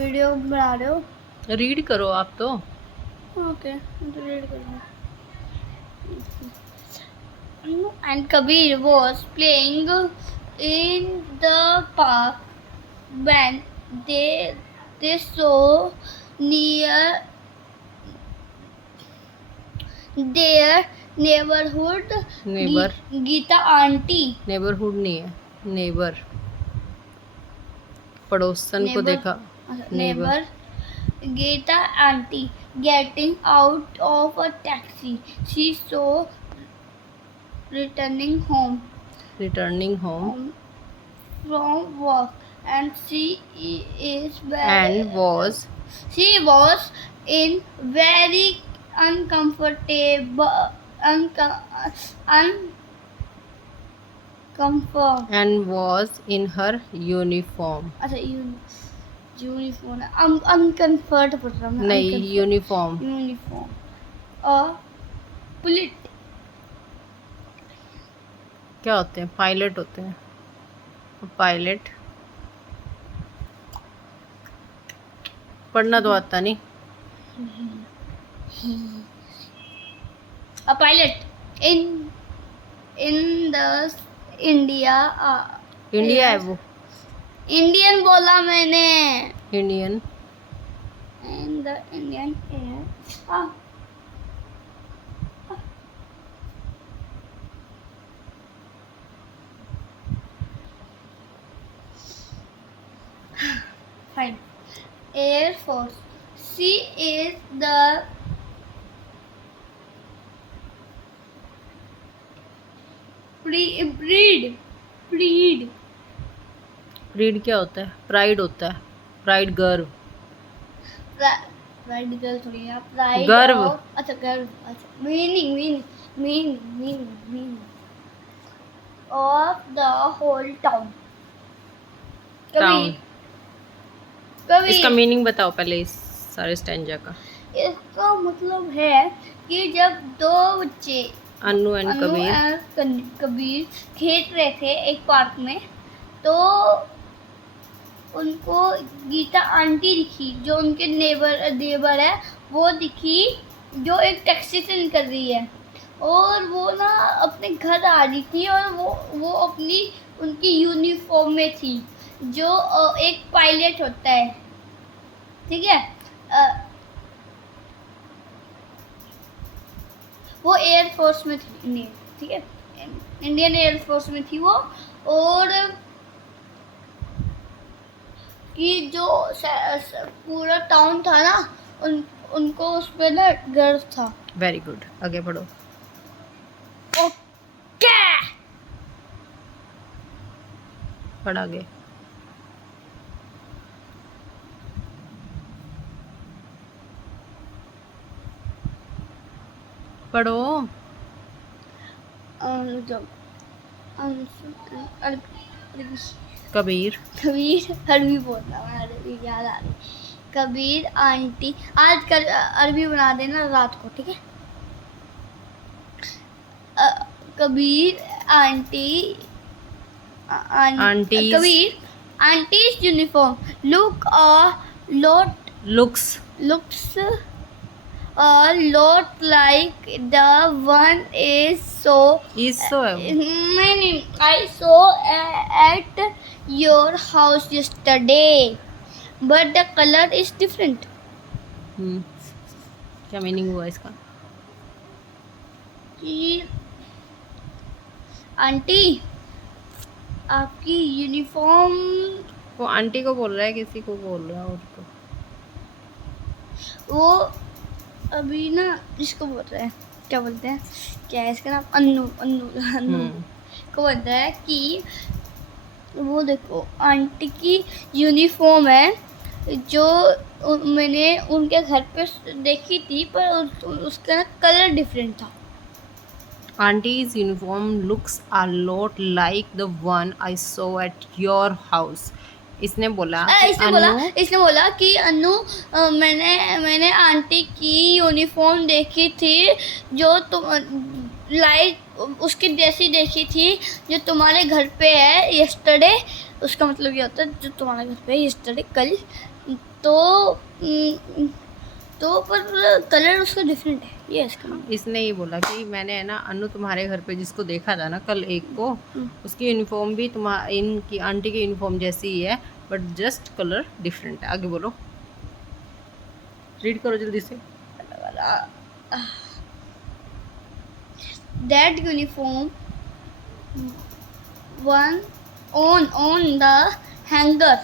Video बना रहे हो? रीड करो आप तो। ओके, मैं तो रीड करूँगा। And Kabir was playing in the park when they saw near their neighborhood neighbour, Geeta auntie. Neighbourhood नहीं है, नेबर, पड़ोसन को देखा। Neighbor Geeta auntie getting out of a taxi. She saw returning home returning home from work, and she and was in very uncomfortable uncomfort. And was in her uniform. अच्छा, uniform uncomfort पढ़ रहा मैं। नहीं, uniform. Uniform पुलिट क्या होते हैं? Pilot होते हैं। पायलट पढ़ना तो आता नहीं। a pilot in the India India है वो, इंडियन बोला मैंने। Indian. in the Indian air fine. Air Force. She is the breed. Preyed क्या होता है? प्राइड होता है। प्राइड, गर्व। प्राइड गर्ल थोड़ी है। प्राइड गर्व। अच्छा, गर्व। अच्छा, meaning of the whole town. Town. कभी इसका मीनिंग बताओ पहले, इस सारे स्टैंजा का। इसका मतलब है कि जब दो बच्चे अन्नू एंड कबीर कबीर खेल रहे थे एक पार्क में, तो उनको गीता आंटी दिखी, जो उनके नेबर है, वो दिखी, जो एक टैक्सी से निकल रही है, और वो ना अपने घर आ रही थी, और वो अपनी उनकी यूनिफॉर्म में थी, जो एक पायलट होता है, ठीक है। वो एयर फोर्स में थी, ठीक है, इंडियन एयर फोर्स में थी वो, और कि जो पूरा टाउन था ना, उनको उस पर ना गर्व था। वेरी गुड, आगे बढ़ो। ओके, पढ़ आगे। पढ़ो। कबीर अरबी बोलना, अरबी याद आ रही। कबीर आंटी, आज कल अरबी बना देना रात को, ठीक है। Kabir aunty Aunties. Kabir aunties uniform looks a lot like the one is so है वो। I saw at your house yesterday, but the color is different. क्या मीनिंग हुआ इसका? कि आंटी, आपकी यूनिफॉर्म। वो आंटी को बोल रहा है, किसी को बोल रहा है और को? वो अभी ना इसको बोल रहा है, क्या बोलते हैं, क्या है इसका नाम, अन्नू को बोल रहा है कि वो देखो आंटी की यूनिफॉर्म है, जो मैंने उनके घर पे देखी थी, पर उसका कलर डिफरेंट था। Auntie's uniform looks a lot like the one I saw at your house. इसने बोला कि अन्नू, मैंने आंटी की यूनिफॉर्म देखी थी, जो तुम लाइक उसकी जैसी देखी थी, जो तुम्हारे घर पे है यस्टरडे। उसका मतलब ये होता है जो तुम्हारे घर पे है यस्टरडे, कल, तो तो पर कलर उसका डिफरेंट है, ये इसका मतलब। इसने ये बोला कि मैंने है ना अनु तुम्हारे घर पे जिसको देखा था ना कल एक को, उसकी यूनिफॉर्म भी तुम्हारी इनकी आंटी की यूनिफॉर्म जैसी ही है, बट जस्ट कलर डिफरेंट है। आगे बोलो, रीड करो जल्दी से। That uniform one on the hanger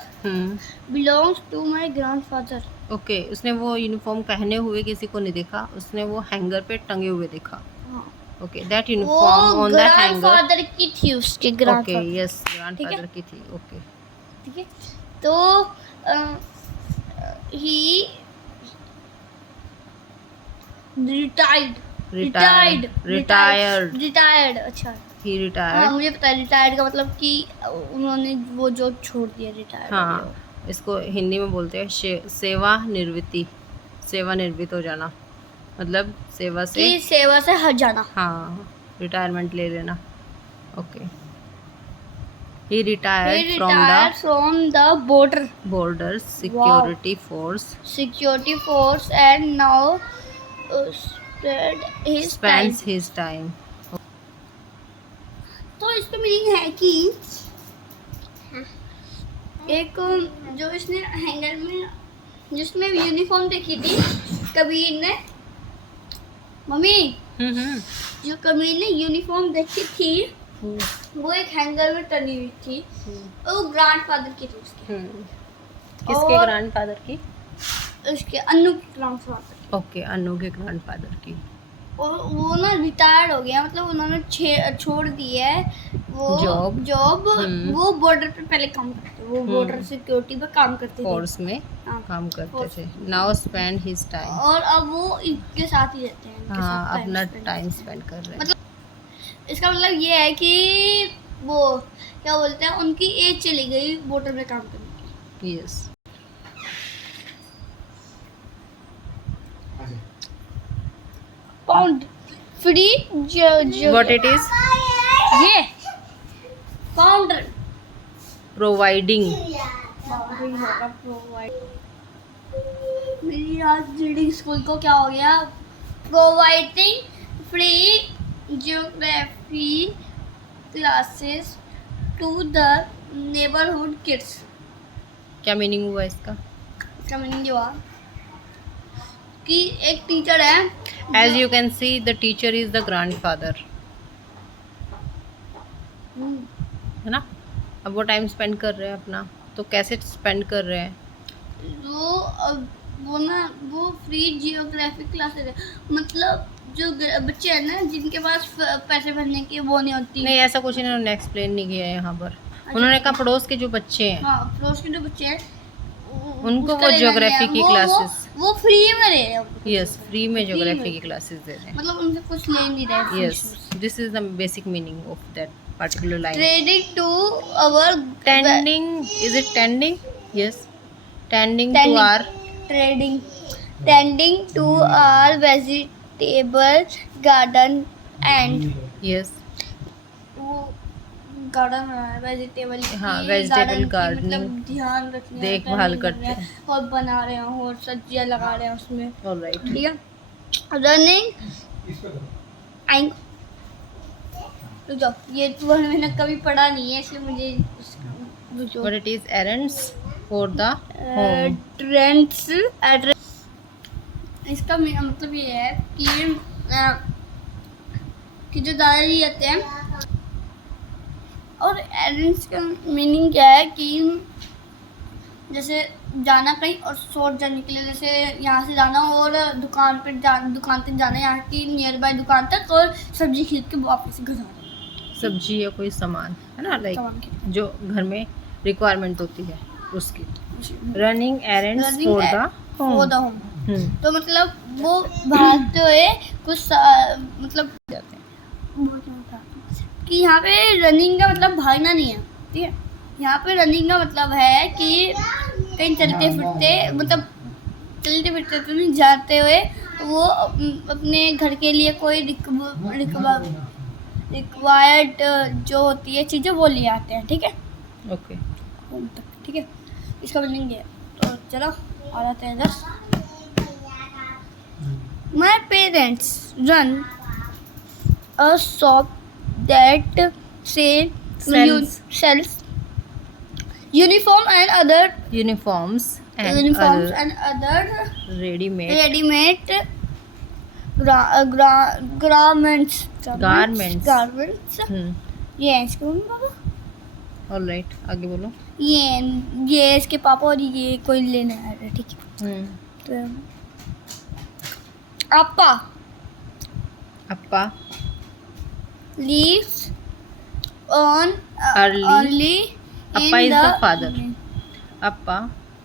belongs to my grandfather. Okay, उसने वो यूनिफॉर्म पहने हुए किसी को नहीं देखा, उसने वो हैंगर पे टंगे हुए देखा। हाँ। Okay, that uniform on the hanger. Grandfather की थी, उसके ओके, ग्रैंडफादर। यस, ग्रैंडफादर की थी। ओके, ठीक है, तो ही रिटायर्ड। अच्छा, ही हाँ रिटायर्ड। मुझे पता है रिटायर्ड का मतलब कि उन्होंने वो जॉब छोड़ दिया, रिटायर्ड। हाँ, इसको हिंदी में बोलते हैं सेवानिवृत्ति, सेवानिवृत्त हो जाना, मतलब सेवा से, कि सेवा से हट जाना। हाँ, रिटायरमेंट ले लेना। Okay, he retired from the border security force and now spends his time। तो इसका मीनिंग है कि एक जो इसने हैंगर में जिसमें यूनिफॉर्म देखी थी कबीर ने, मम्मी जो कबीर ने यूनिफॉर्म देखी थी वो एक हैंगर में टंगी हुई थी, और वो ग्रैंडफादर की थी उसके। किसके ग्रैंडफादर की? उसके अनु के ग्रैंडफादर। ओके, अनु के ग्रैंडफादर की। और वो ना रिटायर्ड हो गया, मतलब उन्होंने छोड़ दी है वो जॉब। वो बॉर्डर पे पहले काम करते, वो बॉर्डर सिक्योरिटी पे काम करते थे, फोर्स में काम करते थे। नाउ स्पेंड हिज टाइम, और अब वो इनके साथ ही रहते हैं, इनके हाँ, साथ अपना टाइम स्पेंड कर रहे हैं। मतलब इसका मतलब ये है कि वो क्या बोलते हैं, उनकी एज चली गई बॉर्डर में काम करने की। Yes, pound free what it is? ये पाउंडर प्रोवाइडिंग। मेरी आज रीडिंग स्कूल को क्या हो गया? Providing free geography classes to the neighbourhood kids. क्या मीनिंग हुआ इसका? इसका मीनिंग ये हुआ कि एक टीचर है, as you can see the teacher is the grandfather, है ना। अब वो टाइम स्पेंड कर रहे हैं अपना, तो कैसे स्पेंड कर रहे हैं? वो फ्री जियोग्राफिक क्लासेस है, मतलब जो बच्चे हैं ना जिनके पास पैसे भरने की वो नहीं होती। नहीं, ऐसा कुछ इन्होंने एक्सप्लेन नहीं किया है यहाँ पर। उन्होंने कहा पड़ोस के जो बच्चे हैं, हाँ, पड़ोस के जो बच्चे हैं उनको उसका वो लेना ज्योग्राफी नहीं है। की क्लासेस, वो फ्री में ले रहे हैं उनको। यस, फ्री में ज्योग्राफी की क्लासेस दे रहे हैं। मतलब उनसे कुछ ले नहीं रहे। Yes, this is the basic meaning of that particular line. Trading to our Tending, is it tending? Yes, tending to our, tending to our vegetable garden and yes, वो गार्डन है वेजिटेबल, हाँ, vegetable gardening, मतलब ध्यान रखने, देखभाल करते हैं और बना रहे हैं और सब्जियां लगा रहे हैं उसमें। alright, ठीक है, रनिंग रुक जाओ, ये तो मैंने कभी पढ़ा नहीं है इसलिए मुझे but it is errands for the home. Trends इसका मतलब ये है कि जो दादाजी रहते हैं, और एरेंड्स का मीनिंग क्या है कि जैसे जाना कहीं और शॉर्ट जाने के लिए, जैसे यहाँ से जाना और दुकान तक जाना, यहाँ की नियर बाय दुकान तक, और सब्जी खरीद के वापस घर आना। सब्जी या कोई सामान, है ना, लाइक जो घर में रिक्वायरमेंट होती है उसकी। Running errands for the home. तो मतलब वो भागते हुए कुछ मतलब जाते हैं कि यहाँ पे रनिंग का मतलब भागना नहीं है, ठीक है। यहाँ पे रनिंग का मतलब है कि कहीं चलते फिरते तो नहीं, जाते हुए वो अपने घर के लिए कोई रिक्वायर्ड जो होती है चीज़ें वो ले आते हैं, ठीक है। ओके, ठीक है, इसका मीनिंग है। तो चलो और आते हैं इधर। My parents run a shop that sells uniforms and other uniforms and other ready-made garments. हम्म ये है इसके मम्मी पापा, ऑलराइट आगे बोलो। ये इसके पापा और ये कोई लेने आ रहा है, ठीक है। तो appa leaves on early appa is the father. appa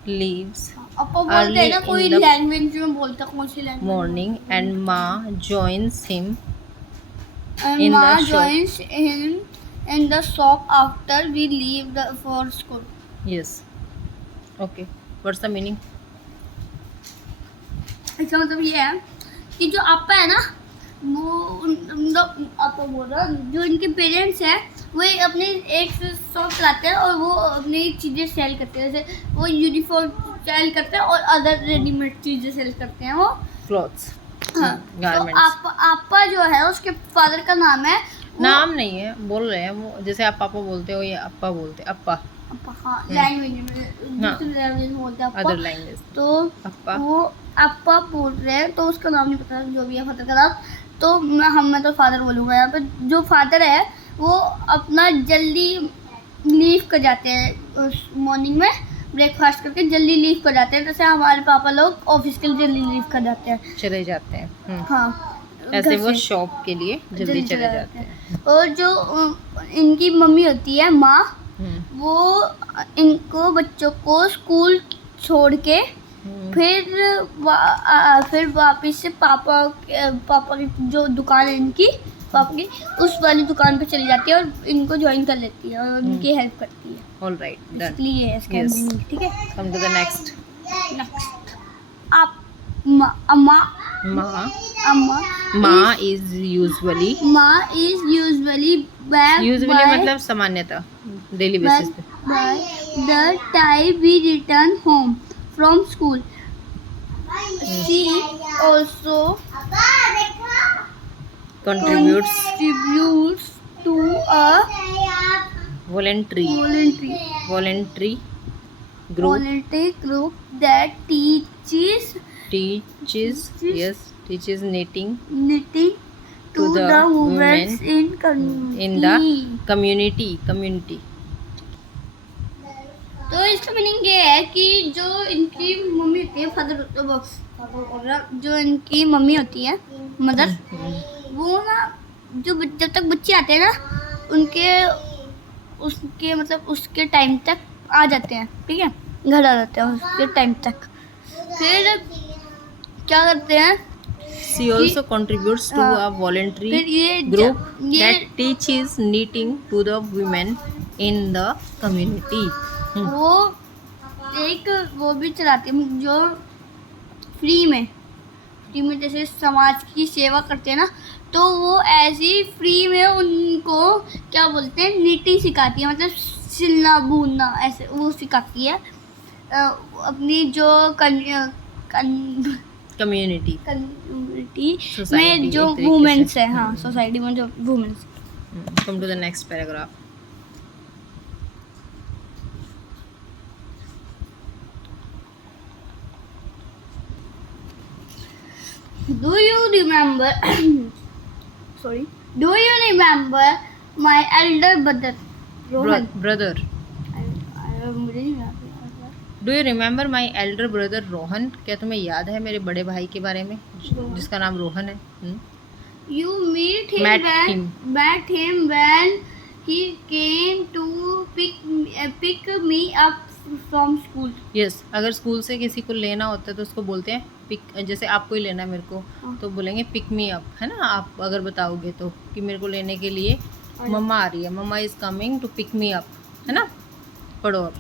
leaves appa बोलते हैं ना, कोई लैंग्वेज में बोलता है, कौन सी language, morning and ma joins him and in ma the shop. joins him in the shop after we leave for school. Yes. Okay. What's the meaning? इसका मतलब ये है कि जो आपा है ना, वो मतलब आपा बोल रहा, जो इनके पेरेंट्स हैं वो अपने एक शॉप चलाते हैं और वो अपनी चीज़ें सेल करते हैं। जैसे वो यूनिफॉर्म सेल करते हैं और अदर रेडीमेड चीज़ें सेल करते हैं वो, Clothes. हाँ। Garments. तो आपा जो है उसके फादर का नाम है, नाम नहीं है, बोल रहे हैं वो, जैसे आप पापा बोलते हो, ये अप्पा बोलते, अप्पा लैंग्वेज में, दूसरी लैंग्वेज में बोलते हैं अदर लैंग्वेज। तो अप्पा वो आपा बोल रहे हैं, तो उसका नाम नहीं पता, जो भी है फादर का नाम। तो मैं तो फादर बोलूँगा यहाँ पे। जो फादर है वो अपना जल्दी लीव कर जाते हैं, मॉर्निंग में ब्रेकफास्ट करके जल्दी लीव कर जाते हैं। जैसे हमारे पापा लोग ऑफिस के लिए जल्दी लीव कर जाते हैं, चले जाते हैं। हाँ, ऐसे घर वो से शॉप के लिए जल्दी चले जाते हैं। और जो इनकी मम्मी होती है माँ, वो इनको बच्चों को स्कूल छोड़ के फिर वापस से पापा की जो दुकान है इनकी, पापा की उस वाली दुकान पे चली जाती है और इनको ज्वाइन कर लेती है और उनकी हेल्प करती है। Alright, done. इसलिए ये है इसका Yes. मीनिंग, ठीक है। Come to the next. आप अम्मा माँ इज यूजुअली back मतलब सामान्यतः डेली बेसिस पे। by the time we return home from school. She also contributes to a voluntary group that teaches knitting to the women in the community. तो इसका meaning ये है कि जो इनकी मम्मी होती है, फादर जो इनकी मम्मी होती है, मदर, वो ना जब तक बच्चे आते हैं ना, उसके टाइम तक आ जाते हैं, ठीक है, घर आ जाते हैं उसके टाइम तक। फिर क्या करते हैं, She also contributes to a voluntary group that teaches knitting to the women in the community. वो भी चलाते हैं जो फ्री में जैसे समाज की सेवा करते हैं ना, तो वो ऐसी फ्री में उनको क्या बोलते हैं, नीटिंग सिखाती है, मतलब सिलना बुनना, ऐसे वो सिखाती है। अपनी जो कम्युनिटी में जो वुमेन्स है, हाँ, सोसाइटी में जो women's. Come to the next paragraph. Do you remember my elder brother Rohan? Do you remember my elder brother Rohan? क्या तुम्हें याद है मेरे बड़े भाई के बारे में जिसका नाम रोहन है? You met him when he came to pick me up from school. Yes, अगर स्कूल से किसी को लेना होता है तो उसको बोलते हैं पिक। जैसे आपको ही लेना है मेरे को, तो बोलेंगे पिक मी अप, है ना। आप अगर बताओगे तो कि मेरे को लेने के लिए मम्मा आ रही है, mama is coming to pick me up, है ना। पढ़ो अब।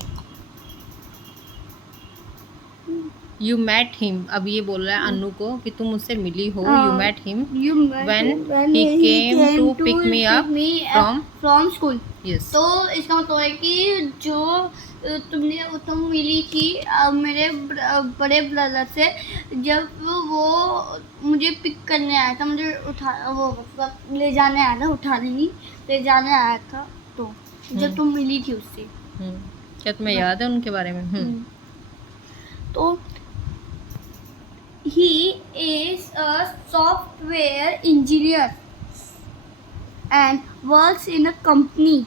यू मेट हिम, अब ये बोल रहा है अन्नू को कि तुम उससे मिली हो, you met him You met when him when he he came to pick me up from from school. yes. तो इसका मतलब है कि जो तुम मिली थी मेरे बड़े ब्रदर से जब वो मुझे पिक करने आया था, मुझे वो मतलब ले जाने आया था, उठाने नहीं ले जाने आया था, तो जब तुम मिली थी उससे। क्या तुम्हें याद है उनके बारे में? तो he is a software engineer and works in a company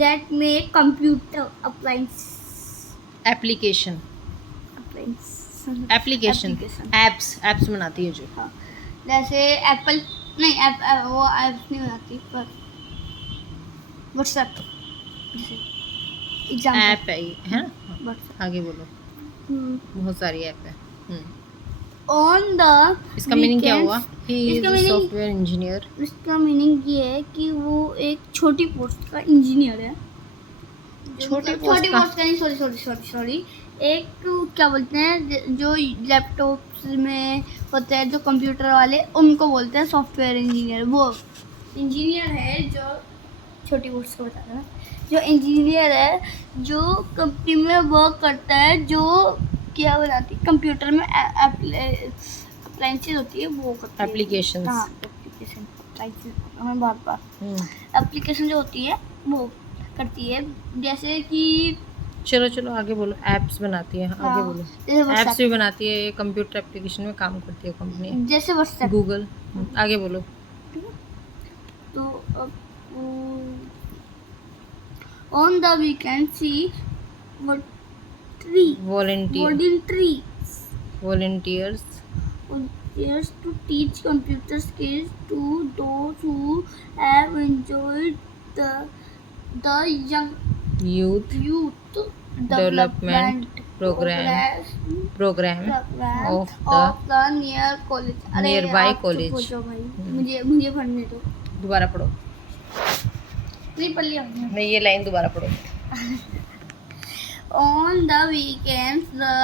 that make computer application apps बनाती है जो। हाँ, जैसे एप्पल नहीं, वो एप्स नहीं बनाती, पर व्हाट्सएप एग्जाम्पल ऐप है ये, है ना? व्हाट्सएप। आगे बोलो, बहुत सारी ऐप है। ऑन द इसका मीनिंग क्या हुआ? ही इज इसका अ meaning- सॉफ्टवेयर इंजीनियर। इसका मीनिंग ये है कि वो एक छोटी पोस्ट का इंजीनियर है। छोटी पोस्ट का नहीं, सॉरी, एक क्या बोलते हैं जो लैपटॉप में होते हैं, जो कंप्यूटर वाले, उनको बोलते हैं सॉफ्टवेयर इंजीनियर। वो इंजीनियर है जो छोटी पोस्ट को बता रहा है, जो इंजीनियर है जो कंपनी में वर्क करता है, जो क्या बनाती है कंप्यूटर में अप्लायंसेस होती है, वो करती है। एप्लीकेशंस। हाँ, एप्लीकेशन हमें बार एप्लीकेशन जो होती है वो करती है, जैसे कि चलो आगे बोलो। एप्स बनाती है, आगे बोलो। जैसे एप्स WhatsApp, भी बनाती है, कंप्यूटर एप्लीकेशन में काम करती है कंपनी, जैसे व्हाट्सएप। गूगल। आगे बोलो। तो on the we can see volunteers volunteers to teach computer skills to those who have enjoyed the young youth development program of the nearby college। college। मुझे पढ़ने दो, दोबारा पढ़ो। नहीं पढ़ लिया हमने। नहीं, ये लाइन दोबारा पढ़ो। On the weekends, the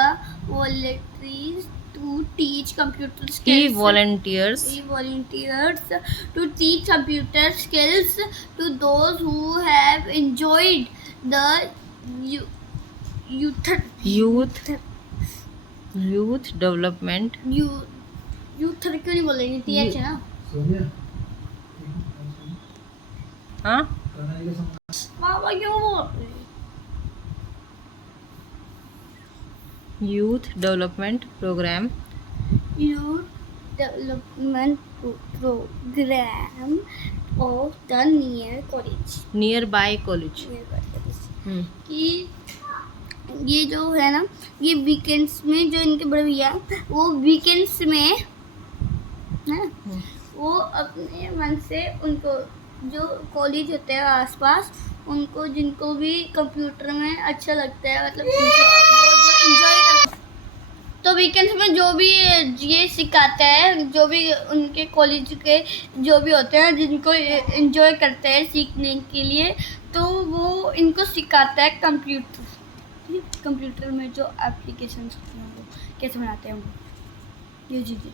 volunteers to teach computer He skills. volunteers He volunteers to teach computer skills to those who have enjoyed the youth development क्यों नहीं बोलेंगे? TH है ना? हाँ पापा क्यों बोल रहे हैं? youth development program Youth development program of the nearby college। कि ये जो है ना, ये वीकेंड्स में जो इनके बड़े भैया वो वीकेंड्स में है, वो अपने मन से उनको जो कॉलेज होते हैं आसपास, उनको जिनको भी कंप्यूटर में अच्छा लगता है, मतलब वो जो एंजॉय करते, तो वीकेंड्स में जो भी ये सिखाते हैं, जो भी उनके कॉलेज के जो भी होते हैं जिनको एंजॉय करते हैं सीखने के लिए, तो वो इनको सिखाता है कंप्यूटर में जो एप्लीकेशंस होते हैं वो कैसे बनाते हैं वो ये चीज़ें।